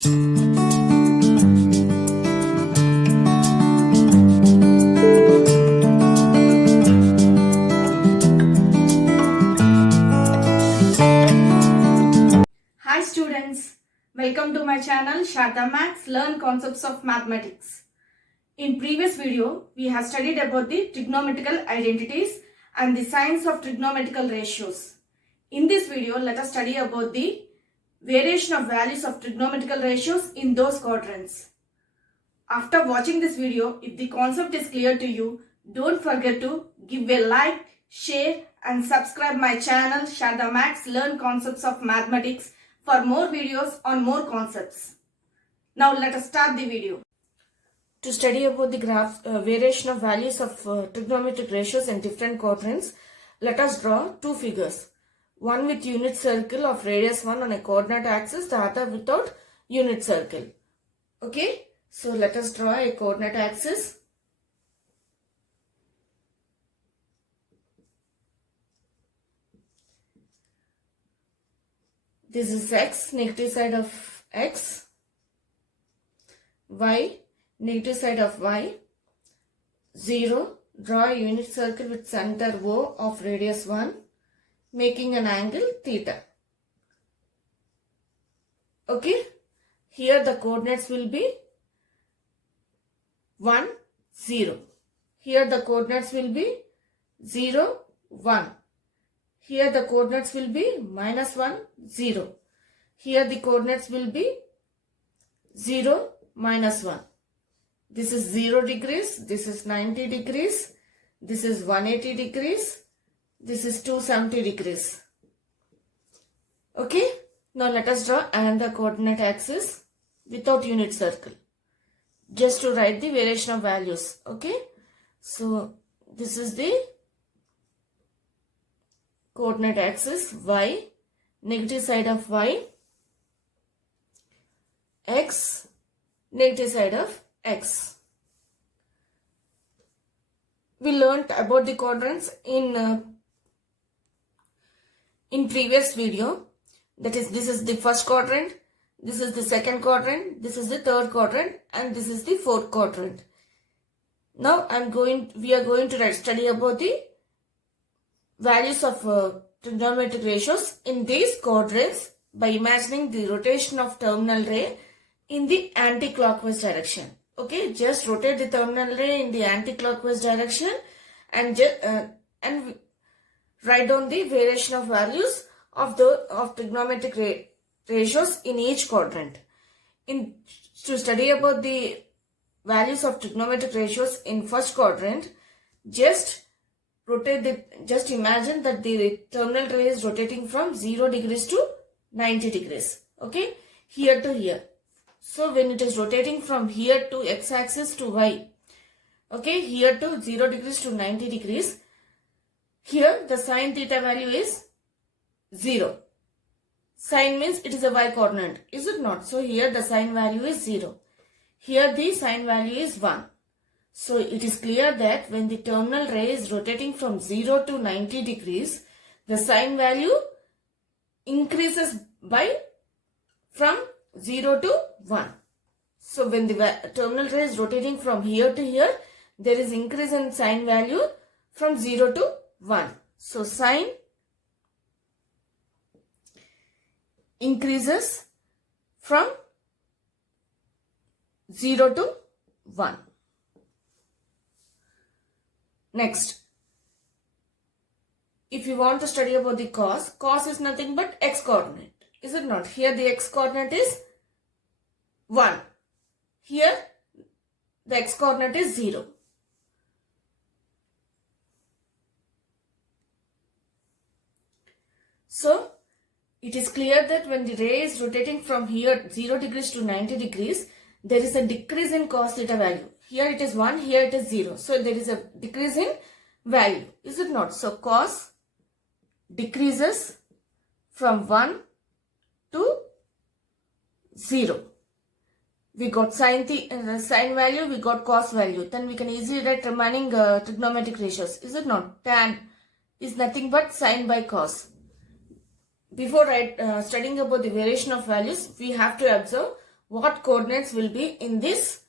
Hi students, welcome to my channel Sharda Max Learn Concepts of Mathematics. In previous video, we have studied about the trigonometrical identities and the signs of trigonometrical ratios. In this video, let us study about the variation of values of trigonometrical ratios in those quadrants. After watching this video, if the concept is clear to you, don't forget to give a like, share and subscribe my channel Sharda Max Learn Concepts of Mathematics for more videos on more concepts. Now let us start the video. To study about the variation of values of trigonometric ratios in different quadrants, let us draw two figures. One with unit circle of radius 1 on a coordinate axis, the other without unit circle. Okay, so let us draw a coordinate axis. This is x, negative side of x, y, negative side of y, 0, draw a unit circle with center O of radius 1, making an angle theta. Okay, here the coordinates will be 1, 0. Here the coordinates will be 0, 1. Here the coordinates will be minus 1, 0. Here the coordinates will be 0, minus 1. This is 0 degrees, this is 90 degrees, this is 180 degrees, this is 270 degrees. Okay, now let us draw another coordinate axis without unit circle. Just to write the variation of values. Okay, so this is the coordinate axis y, negative side of y, x, negative side of x. We learnt about the quadrants in previous video. That is, this is the first quadrant, this is the second quadrant, this is the third quadrant, and this is the fourth quadrant. Now we are going to study about the values of trigonometric ratios in these quadrants by imagining the rotation of terminal ray in the anti-clockwise direction. Okay, just rotate the terminal ray in the anti-clockwise direction and write down the variation of values of trigonometric ratios in each quadrant. To study about the values of trigonometric ratios in first quadrant, just imagine that the terminal ray is rotating from 0 degrees to 90 degrees. Okay, here to here. So when it is rotating from here to x-axis to y, okay, here to 0 degrees to 90 degrees, here the sine theta value is 0. Sine means it is a y coordinate, is it not? So here the sine value is 0. Here the sine value is 1. So it is clear that when the terminal ray is rotating from 0 to 90 degrees, the sine value increases from 0 to 1. So when the terminal ray is rotating from here to here, there is increase in sine value from 0 to 1. So sine increases from 0 to 1. Next, if you want to study about the cos is nothing but x coordinate, is it not? Here the x coordinate is 1. Here the x coordinate is 0. So it is clear that when the ray is rotating from here 0 degrees to 90 degrees, there is a decrease in cos theta value. Here it is 1, here it is 0. So there is a decrease in value, is it not? So cos decreases from 1 to 0. We got sine value, we got cos value. Then we can easily write remaining trigonometric ratios, is it not? Tan is nothing but sine by cos. Before studying about the variation of values, we have to observe what coordinates will be in this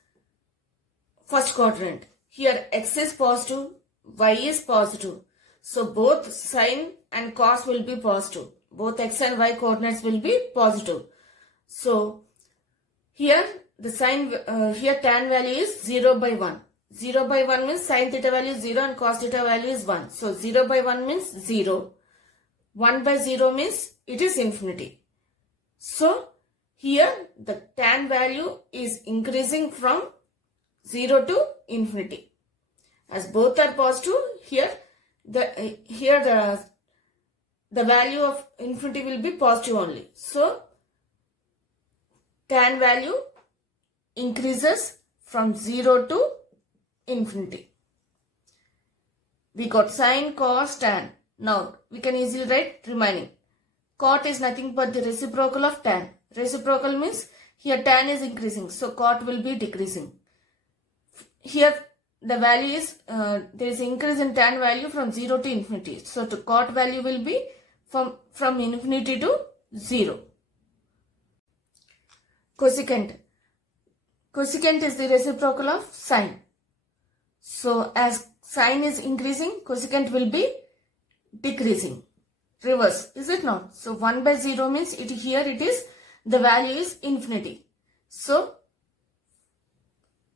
first quadrant. Here x is positive, y is positive. So both sine and cos will be positive. Both x and y coordinates will be positive. So here the here tan value is 0 by 1. 0 by 1 means sin theta value is 0 and cos theta value is 1. So 0 by 1 means 0. 1 by 0 means it is infinity. So here the tan value is increasing from 0 to infinity. As both are positive, here the value of infinity will be positive only. So tan value increases from 0 to infinity. We got sine, cos, tan. Now we can easily write remaining. Cot is nothing but the reciprocal of tan. Reciprocal means here tan is increasing, so cot will be decreasing. Here the value is, there is increase in tan value from 0 to infinity. So the cot value will be from infinity to 0. Cosecant. Cosecant is the reciprocal of sine. So as sine is increasing, cosecant will be decreasing. Reverse, is it not? So 1 by 0 means here it is, the value is infinity. So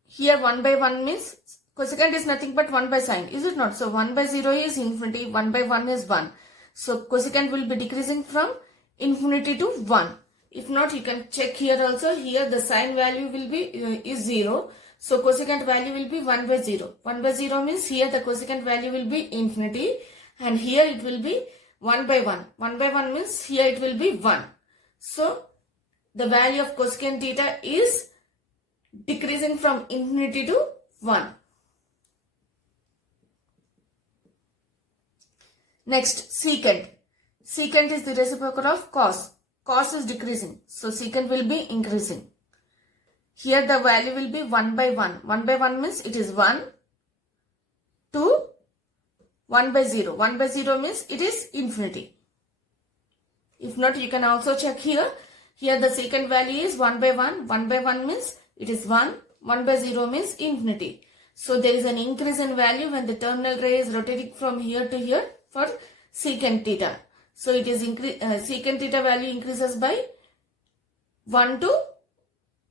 here 1 by 1 means cosecant is nothing but 1 by sine, is it not? So 1 by 0 is infinity, 1 by 1 is 1. So cosecant will be decreasing from infinity to 1. If not, you can check here also. Here the sine value will be is 0. So cosecant value will be 1 by 0. 1 by 0 means here the cosecant value will be infinity and here it will be 1 by 1. 1 by 1 means here it will be 1. So the value of cosecant theta is decreasing from infinity to 1. Next, secant. Secant is the reciprocal of cos. Cos is decreasing, so secant will be increasing. Here the value will be 1 by 1. 1 by 1 means it is 1 to 1 by 0. 1 by 0 means it is infinity. If not, you can also check here. Here the secant value is 1 by 1. 1 by 1 means it is 1. 1 by 0 means infinity. So there is an increase in value when the terminal ray is rotating from here to here for secant theta. So it is secant theta value increases by 1 to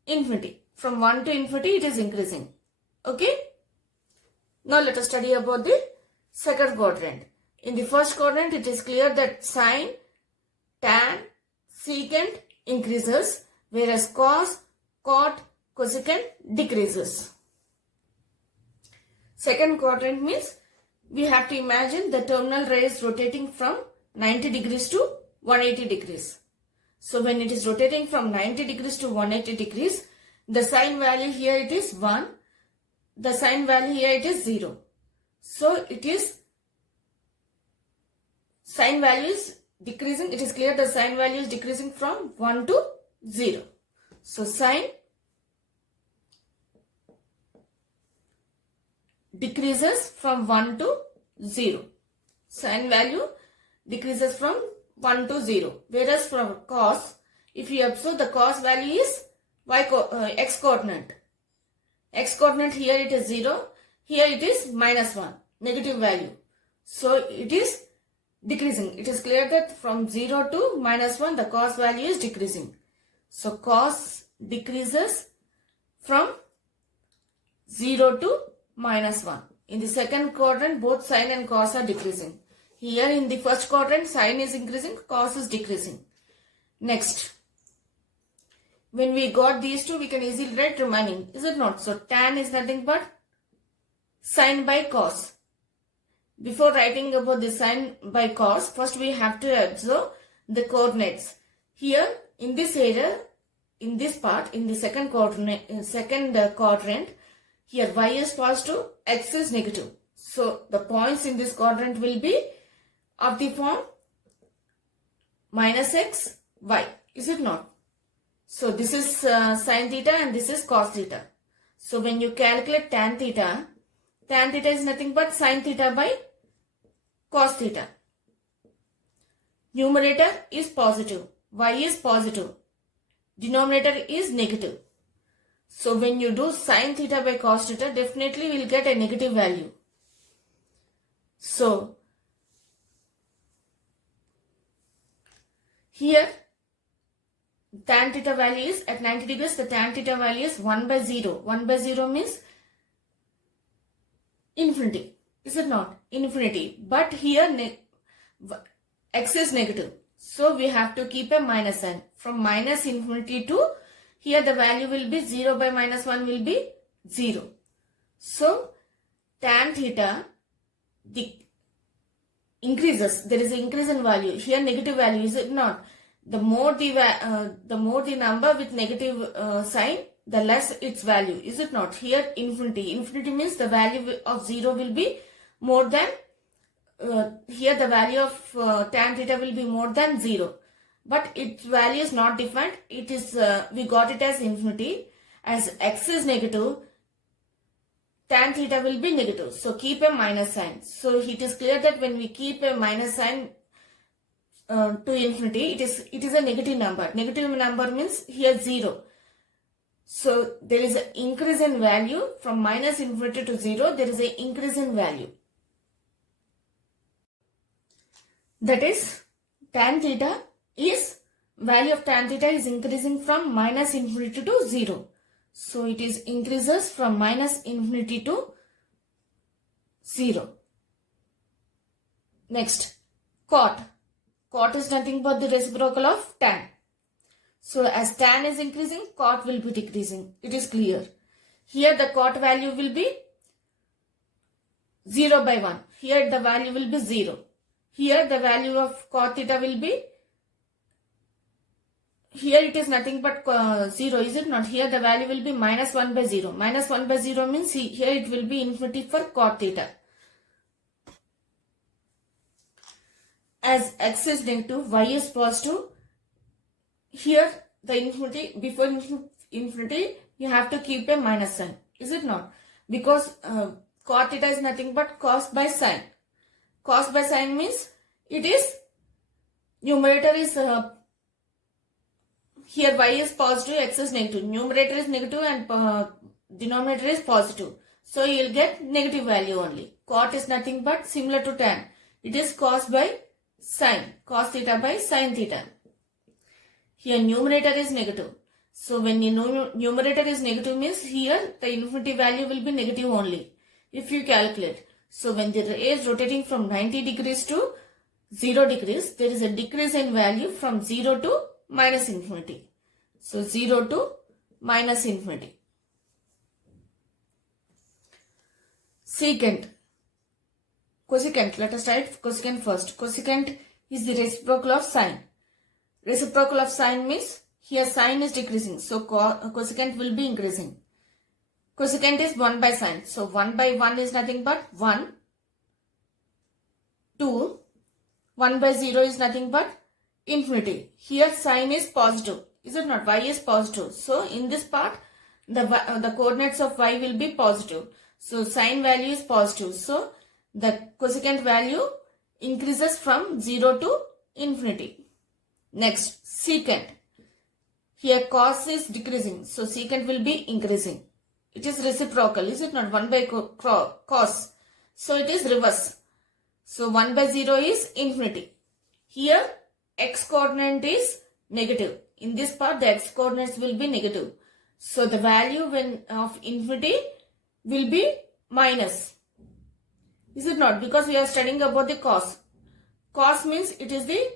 infinity. From 1 to infinity it is increasing. Okay. Now let us study about the second quadrant. In the first quadrant it is clear that sine, tan, secant increases, whereas cos, cot, cosecant decreases. Second quadrant means we have to imagine the terminal ray is rotating from 90 degrees to 180 degrees. So when it is rotating from 90 degrees to 180 degrees, the sine value here it is 1, the sine value here it is 0. So it is, sine value is decreasing, it is clear the sine value is decreasing from 1 to 0. So sine decreases from 1 to 0. Sine value decreases from 1 to 0. Whereas from cos, if you observe, the cos value is x coordinate. X coordinate here it is 0. Here it is minus 1. Negative value. So it is decreasing. It is clear that from 0 to minus 1 the cos value is decreasing. So cos decreases from 0 to minus 1. In the second quadrant both sine and cos are decreasing. Here in the first quadrant sine is increasing, cos is decreasing. Next, when we got these two we can easily write remaining, is it not? So tan is nothing but sine by cos. Before writing about the sine by cos, first we have to observe the coordinates. Here in this area, in this part, in the second quadrant, here y is positive, x is negative. So the points in this quadrant will be of the form minus x, y. Is it not? So this is sine theta and this is cos theta. So when you calculate tan theta is nothing but sine theta by cos theta. Numerator is positive, y is positive. denominator is negative. So when you do sin theta by cos theta, definitely we will get a negative value. So here tan theta value is at 90 degrees, the tan theta value is 1 by 0. 1 by 0 means infinity. Is it not? Infinity. But here x is negative. So we have to keep a minus sign. From minus infinity to here the value will be 0 by minus 1 will be 0. So tan theta increases. There is an increase in value. Here negative value, is it not? The more the number with negative sign, the less its value. Is it not? Here infinity. Infinity means the value of 0 will be more than, here the value of tan theta will be more than 0. But its value is not defined. It is, we got it as infinity. As x is negative, tan theta will be negative. So keep a minus sign. So it is clear that when we keep a minus sign to infinity, it is a negative number. Negative number means here 0. So there is an increase in value from minus infinity to 0. There is an increase in value. That is, tan theta is, value of tan theta is increasing from minus infinity to 0. So it is increases from minus infinity to 0. Next, cot. Cot is nothing but the reciprocal of tan. So as tan is increasing, cot will be decreasing. It is clear. Here the cot value will be 0 by 1. Here the value will be 0. Here the value of cot theta will be, here it is nothing but 0, is it not? Here the value will be minus 1 by 0. Minus 1 by 0 means here it will be infinity for cot theta. As x is negative, y is positive. Here the infinity, before infinity, you have to keep a minus sign. Is it not? Because cot theta is nothing but cos by sine. Cos by sine means it is, numerator is, here y is positive, x is negative. Numerator is negative and denominator is positive. So you will get negative value only. Cot is nothing but similar to tan. It is cos by sine. Cos theta by sine theta. Here numerator is negative. So when the numerator is negative means here the infinity value will be negative only. If you calculate. So when the ray is rotating from 90 degrees to 0 degrees, there is a decrease in value from 0 to minus infinity. So 0 to minus infinity. Secant. Cosecant. Let us write cosecant first. Cosecant is the reciprocal of sine. Reciprocal of sine means here sine is decreasing. So cosecant will be increasing. Cosecant is 1 by sine. So 1 by 1 is nothing but 1. 2. 1 by 0 is nothing but infinity. Here sine is positive. Is it not? Y is positive. So in this part, the coordinates of y will be positive. So sine value is positive. So the cosecant value increases from 0 to infinity. Next, secant. Here cos is decreasing. So secant will be increasing. It is reciprocal. Is it not? 1 by cos. So it is reverse. So 1 by 0 is infinity. Here x coordinate is negative. In this part the x coordinates will be negative. So the value of infinity will be minus. Is it not? Because we are studying about the cos. Cos means it is the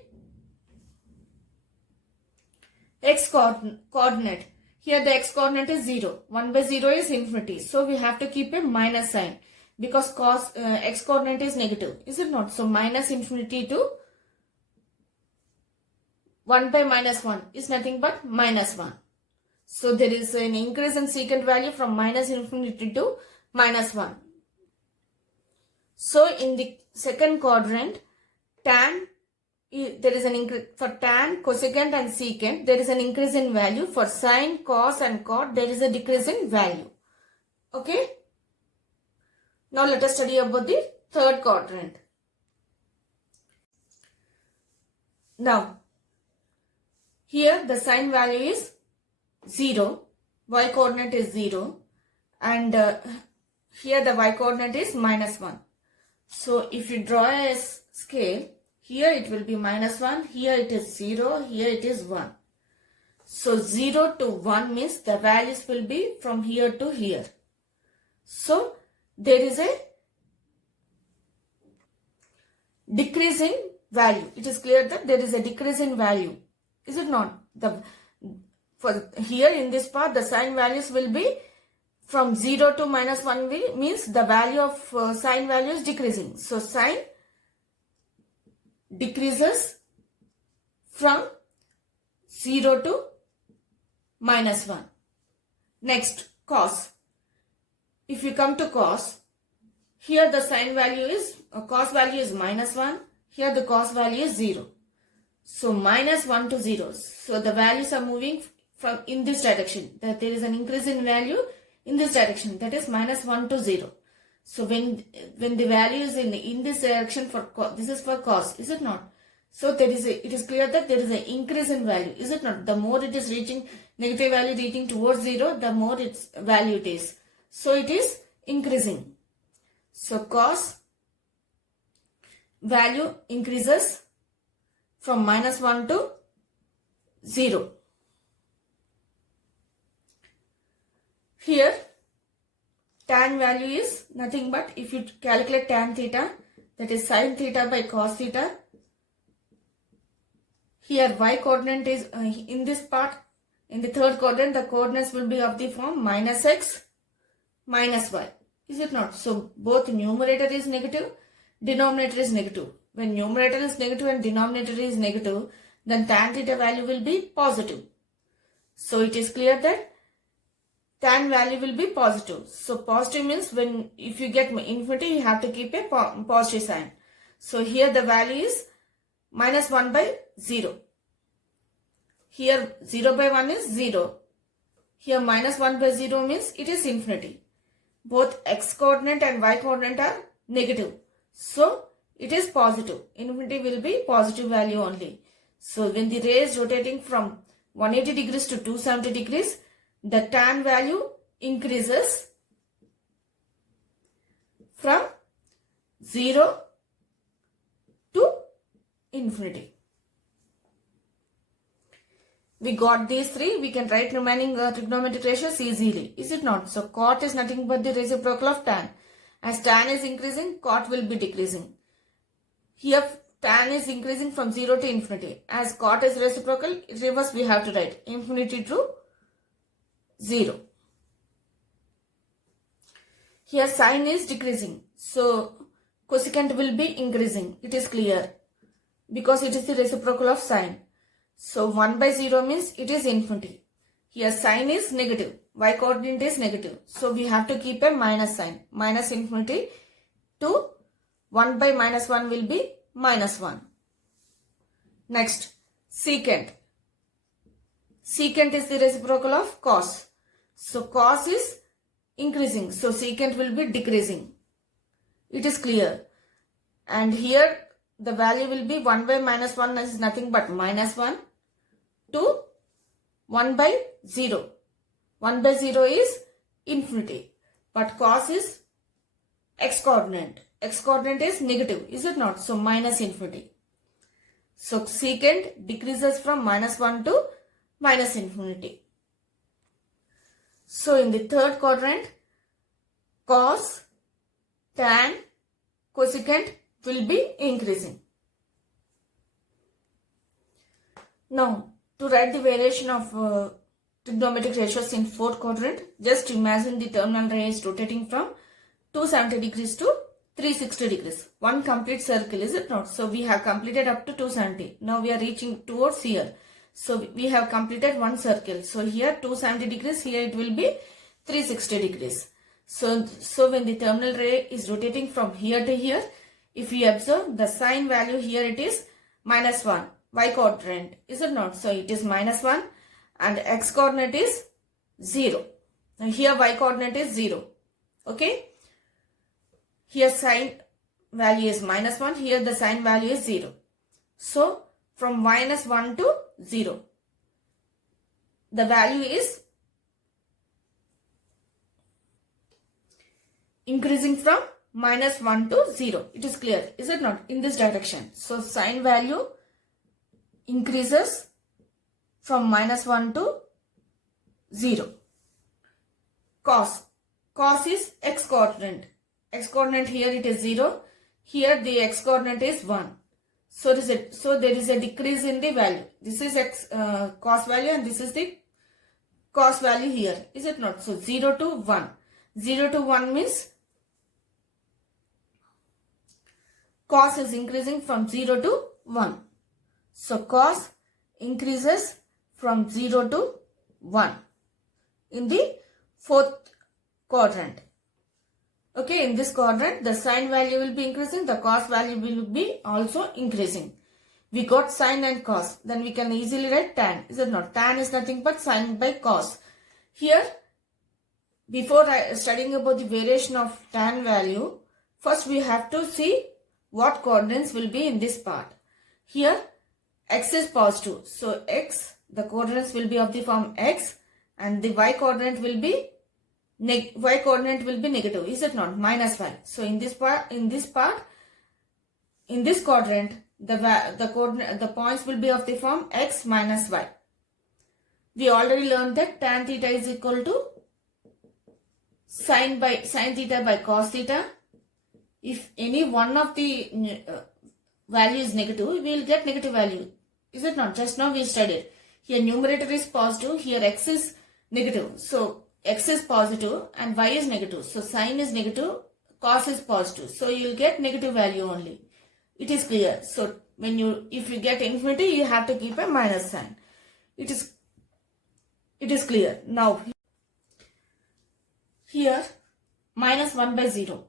x coordinate. Here the x coordinate is 0. 1 by 0 is infinity. So we have to keep a minus sign. Because cos x coordinate is negative. Is it not? So minus infinity to 1 by minus 1 is nothing but minus 1. So there is an increase in secant value from minus infinity to minus 1. So in the second quadrant, tan, there is an increase for tan, cosecant and secant. There is an increase in value. For sine, cos and cot, there is a decrease in value. Okay. Now let us study about the third quadrant. Now, here the sine value is 0, y coordinate is 0, and here the y coordinate is minus 1. So if you draw a scale, here it will be minus 1, here it is 0, here it is 1. So 0 to 1 means the values will be from here to here. So there is a decrease in value. It is clear that there is a decrease in value. Is it not? For here in this part, the sign values will be from 0 to minus 1 means the value of sign value is decreasing. So sign decreases from 0 to minus 1. Next, cos. If you come to cos, here the sign value is, cos value is minus 1. Here the cos value is 0. So minus 1 to 0. So the values are moving from in this direction. That there is an increase in value in this direction. That is minus 1 to 0. So when the value is in this direction for cos, this is for cos, is it not? So it is clear that there is an increase in value, is it not? The more it is reaching, negative value reaching towards 0, the more its value it is. So it is increasing. So cos value increases from minus 1 to 0. Here tan value is nothing but, if you calculate tan theta, that is sin theta by cos theta. Here y coordinate is in this part, in the third quadrant, the coordinates will be of the form minus x minus y. Is it not? So both numerator is negative, denominator is negative. When numerator is negative and denominator is negative, then tan theta value will be positive. So it is clear that tan value will be positive. So positive means if you get infinity, you have to keep a positive sign. So here the value is minus 1 by 0. Here 0 by 1 is 0. Here minus 1 by 0 means it is infinity. Both x coordinate and y coordinate are negative. So it is positive. Infinity will be positive value only. So when the ray is rotating from 180 degrees to 270 degrees, the tan value increases from 0 to infinity. We got these three. We can write remaining trigonometric ratios easily. Is it not? So cot is nothing but the reciprocal of tan. As tan is increasing, cot will be decreasing. Here tan is increasing from 0 to infinity. As cot is reciprocal, reverse we have to write infinity to 0. Here sin is decreasing. So cosecant will be increasing. It is clear. Because it is the reciprocal of sin. So 1 by 0 means it is infinity. Here sin is negative. Y coordinate is negative. So we have to keep a minus sign. Minus infinity to 1 by minus 1 will be minus 1. Next, secant. Secant is the reciprocal of cos. So cos is increasing. So secant will be decreasing. It is clear. And here the value will be 1 by minus 1 is nothing but minus 1 to 1 by 0. 1 by 0 is infinity. But cos is x coordinate. X coordinate is negative. Is it not? So minus infinity. So secant decreases from minus 1 to minus infinity. So in the third quadrant, cos, tan, cosecant will be increasing. Now, to write the variation of trigonometric ratios in fourth quadrant, just imagine the terminal ray is rotating from 270 degrees to 360 degrees. One complete circle, is it not? So we have completed up to 270. Now we are reaching towards here. So we have completed one circle. So here 270 degrees, here it will be 360 degrees. So when the terminal ray is rotating from here to here, if we observe the sign value here, it is minus 1, y coordinate, is it not? So it is minus 1 and x coordinate is 0. Now here y coordinate is 0. Okay. Here sign value is minus 1, here the sign value is 0. So from minus 1 to 0, the value is increasing from -1 to 0. It is clear, is it not? In this direction. So sine value increases from -1 to 0. Cos is x coordinate. X coordinate here it is 0. Here the x coordinate is 1. So there is a decrease in the value. This is x cos value and this is the cos value here. Is it not? So 0 to 1. 0 to 1 means cos is increasing from 0 to 1. So cos increases from 0 to 1 in the fourth quadrant. Okay, in this quadrant the sine value will be increasing, the cos value will be also increasing. We got sine and cos, then we can easily write tan. Is it not? Tan is nothing but sine by cos. Here, before studying about the variation of tan value, first we have to see what coordinates will be in this part. Here x is positive, so x, the coordinates will be of the form x, and the y coordinate will be negative, is it not? -5. So in this quadrant, the points will be of the form x minus y. We already learned that tan theta is equal to sine theta by cos theta. If any one of the value is negative, we will get negative value. Is it not? Just now we studied. Here numerator is positive, here x is negative. So x is positive and y is negative. So sine is negative, cos is positive. So you will get negative value only. It is clear. So if you get infinity, you have to keep a minus sign. It is clear. Now here -1 by 0.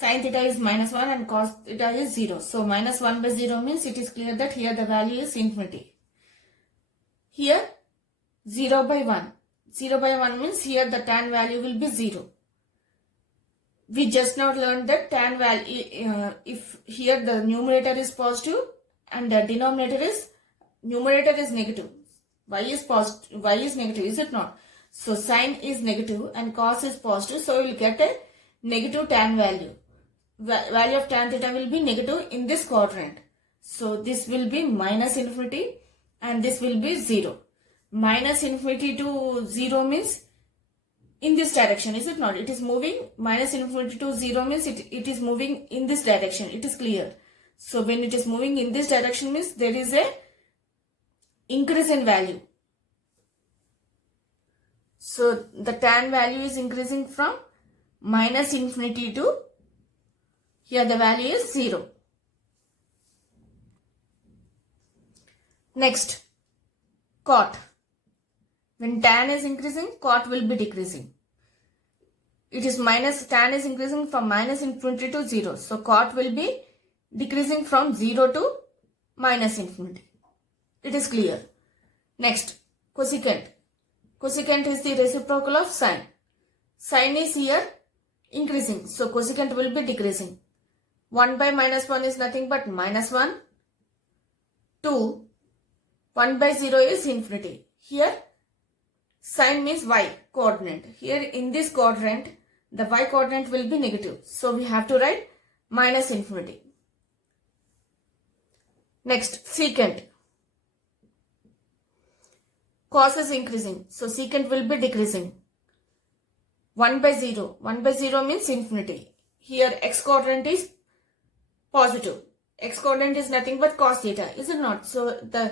Sin theta is -1 and cos theta is 0. So -1 by 0 means it is clear that here the value is infinity. Here 0 by 1. 0 by 1 means here the tan value will be 0. We just now learned that tan value, if here the numerator is positive and the numerator is negative. Y is positive, y is negative, is it not? So sine is negative and cos is positive. So we will get a negative tan value. Value of tan theta will be negative in this quadrant. So this will be -infinity and this will be 0. -infinity to 0 means in this direction, is it not? It is moving. -infinity to 0 means it is moving in this direction. It is clear. So when it is moving in this direction means there is a increase in value. So the tan value is increasing from -infinity to, here the value is 0. Next, cot. When tan is increasing, cot will be decreasing. It is tan is increasing from -infinity to 0. So cot will be decreasing from 0 to -infinity. It is clear. Next, cosecant. Cosecant is the reciprocal of sine. Sine is here increasing. So cosecant will be decreasing. 1 by -1 is nothing but -1. 2. 1 by 0 is infinity. Here sine means y coordinate. Here in this quadrant, the y coordinate will be negative. So we have to write -infinity. Next, secant. Cos is increasing. So secant will be decreasing. 1 by 0. 1 by 0 means infinity. Here x coordinate is positive. X coordinate is nothing but cos theta. Is it not? So the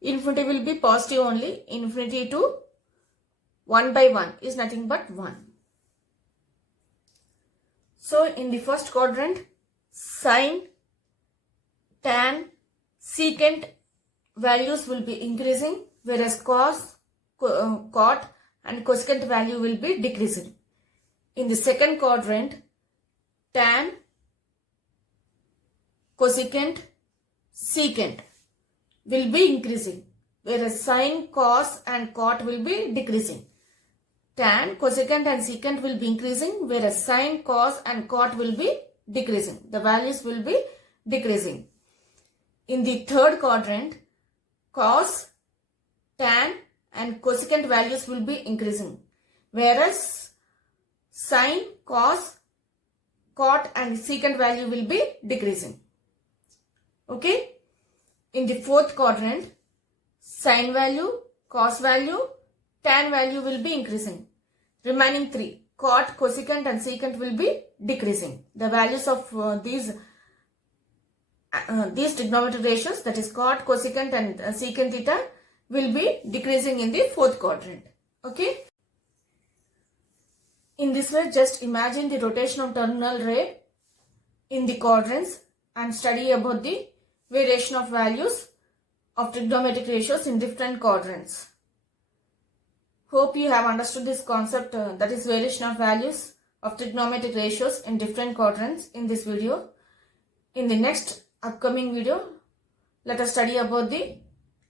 infinity will be positive only. Infinity to 1 by 1 is nothing but 1. So in the first quadrant, sine, tan, secant values will be increasing, whereas cos, cot and cosecant value will be decreasing. In the second quadrant, tan, cosecant, secant will be increasing, whereas sine, cos and cot will be decreasing. Tan, cosecant and secant will be increasing, whereas sine, cos and cot will be decreasing. The values will be decreasing. In the third quadrant, cos, tan, and cosecant values will be increasing, whereas sine, cos, cot and secant value will be decreasing. Okay. In the fourth quadrant, sine value, cos value, tan value will be increasing. Remaining three, cot, cosecant and secant will be decreasing. The values of these trigonometric ratios, that is cot, cosecant and secant theta, will be decreasing in the fourth quadrant. Okay. In this way, just imagine the rotation of terminal ray in the quadrants and study about the variation of values of trigonometric ratios in different quadrants. Hope you have understood this concept, that is variation of values of trigonometric ratios in different quadrants in this video. In the next upcoming video, let us study about the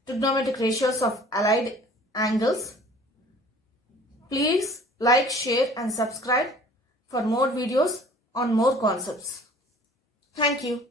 trigonometric ratios of allied angles. Please like, share and subscribe for more videos on more concepts. Thank you.